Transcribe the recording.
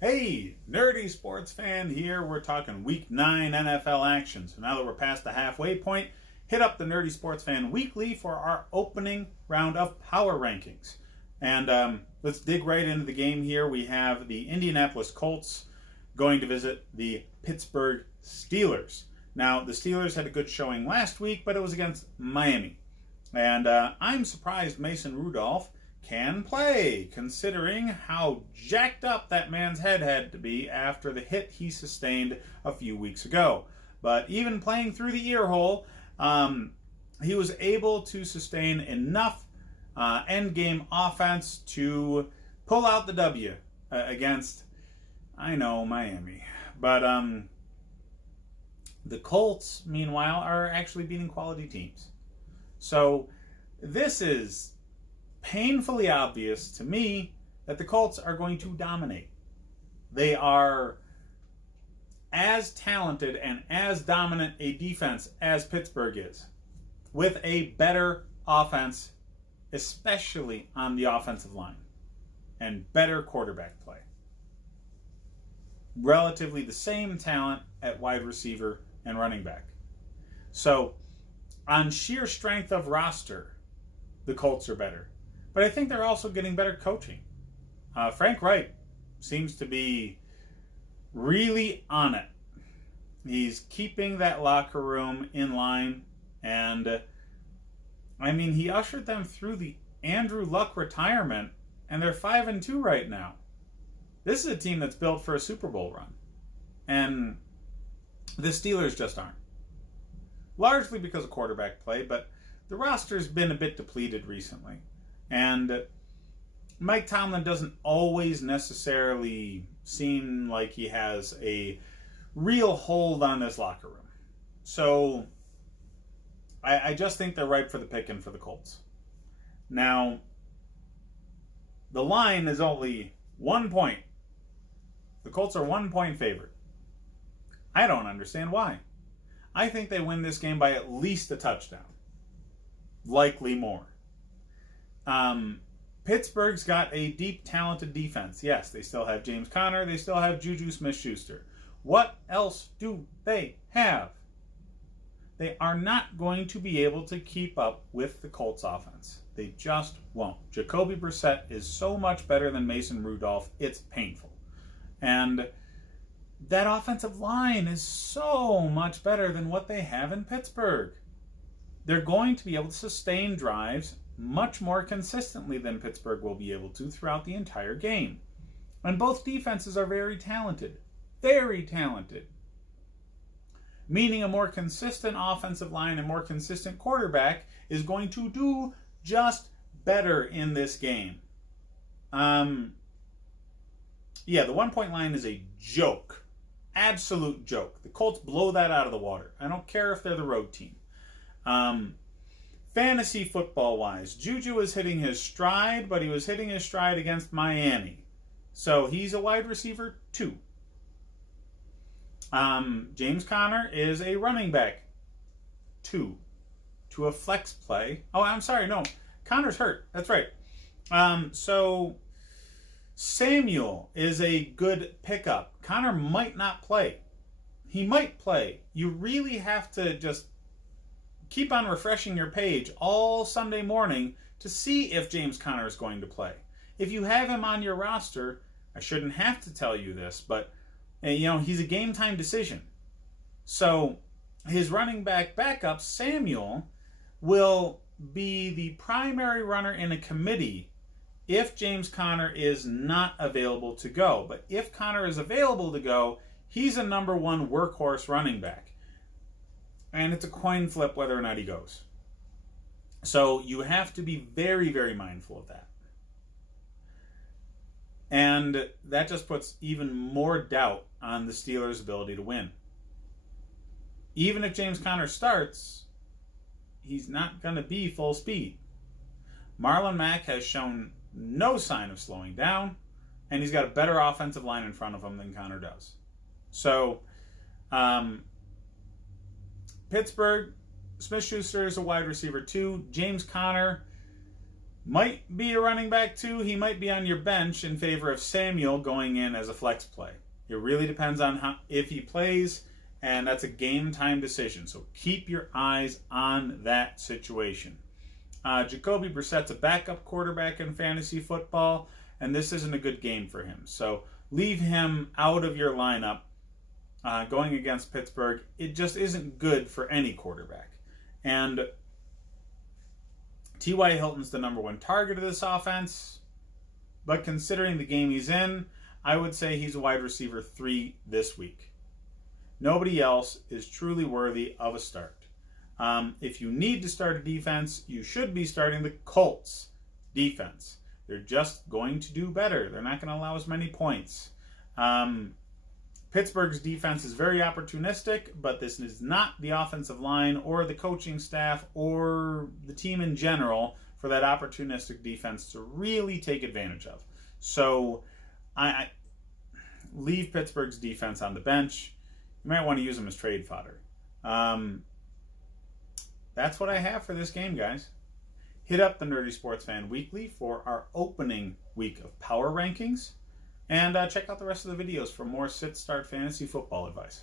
Hey, nerdy sports fan here. We're talking Week 9 NFL action. So now that we're past the halfway point, hit up the Nerdy Sports Fan Weekly for our opening round of power rankings. And let's dig right into the game here. We have the Indianapolis Colts going to visit the Pittsburgh Steelers. Now, the Steelers had a good showing last week, but it was against Miami. And I'm surprised Mason Rudolph can play, considering how jacked up that man's head had to be after the hit he sustained a few weeks ago. But even playing through the ear hole, he was able to sustain enough end-game offense to pull out the W against, I know, Miami. But the Colts, meanwhile, are actually beating quality teams. So this is painfully obvious to me that the Colts are going to dominate. They are as talented and as dominant a defense as Pittsburgh is, with a better offense, especially on the offensive line, and better quarterback play. Relatively the same talent at wide receiver and running back. So, on sheer strength of roster, the Colts are better. But I think they're also getting better coaching. Frank Reich seems to be really on it. He's keeping that locker room in line. And, he ushered them through the Andrew Luck retirement, and they're 5-2 right now. This is a team that's built for a Super Bowl run. And the Steelers just aren't. Largely because of quarterback play, but the roster's been a bit depleted recently. And Mike Tomlin doesn't always necessarily seem like he has a real hold on this locker room. So I just think they're ripe for the picking for the Colts. Now, the line is only 1 point. The Colts are 1 point favorite. I don't understand why. I think they win this game by at least a touchdown. Likely more. Pittsburgh's got a deep, talented defense. Yes, they still have James Conner. They still have Juju Smith-Schuster. What else do they have? They are not going to be able to keep up with the Colts offense. They just won't. Jacoby Brissett is so much better than Mason Rudolph, it's painful. And that offensive line is so much better than what they have in Pittsburgh. They're going to be able to sustain drives much more consistently than Pittsburgh will be able to throughout the entire game. And both defenses are very talented. Very talented. Meaning a more consistent offensive line and more consistent quarterback is going to do just better in this game. The 1 point line is a joke. Absolute joke. The Colts blow that out of the water. I don't care if they're the road team. Fantasy football-wise, Juju is hitting his stride, but he was hitting his stride against Miami. So he's a wide receiver 2. James Conner is a running back 2 to a flex play. Oh, I'm sorry, no. Conner's hurt. That's right. So Samuel is a good pickup. Conner might not play. He might play. You really have to just keep on refreshing your page all Sunday morning to see if James Conner is going to play. If you have him on your roster, I shouldn't have to tell you this, but he's a game time decision. So his running back backup, Samuel, will be the primary runner in a committee if James Conner is not available to go. But if Conner is available to go, he's a number 1 workhorse running back. And it's a coin flip whether or not he goes. So you have to be very, very mindful of that. And that just puts even more doubt on the Steelers' ability to win. Even if James Conner starts, he's not going to be full speed. Marlon Mack has shown no sign of slowing down, and he's got a better offensive line in front of him than Conner does. So, Pittsburgh, Smith-Schuster is a wide receiver 2. James Conner Might be a running back too. He might be on your bench in favor of Samuel going in as a flex play. It really depends on if he plays, and that's a game time decision. So keep your eyes on that situation. Jacoby Brissett's a backup quarterback in fantasy football, and this isn't a good game for him. So leave him out of your lineup going against Pittsburgh. It just isn't good for any quarterback. And T.Y. Hilton's the number one target of this offense, but considering the game he's in, I would say he's a wide receiver 3 this week. Nobody else is truly worthy of a start. If you need to start a defense, you should be starting the Colts defense. They're just going to do better. They're not going to allow as many points. Pittsburgh's defense is very opportunistic, but this is not the offensive line or the coaching staff or the team in general for that opportunistic defense to really take advantage of. So I leave Pittsburgh's defense on the bench. You might want to use them as trade fodder. That's what I have for this game, guys. Hit up the Nerdy Sports Fan Weekly for our opening week of power rankings. And check out the rest of the videos for more sit-start fantasy football advice.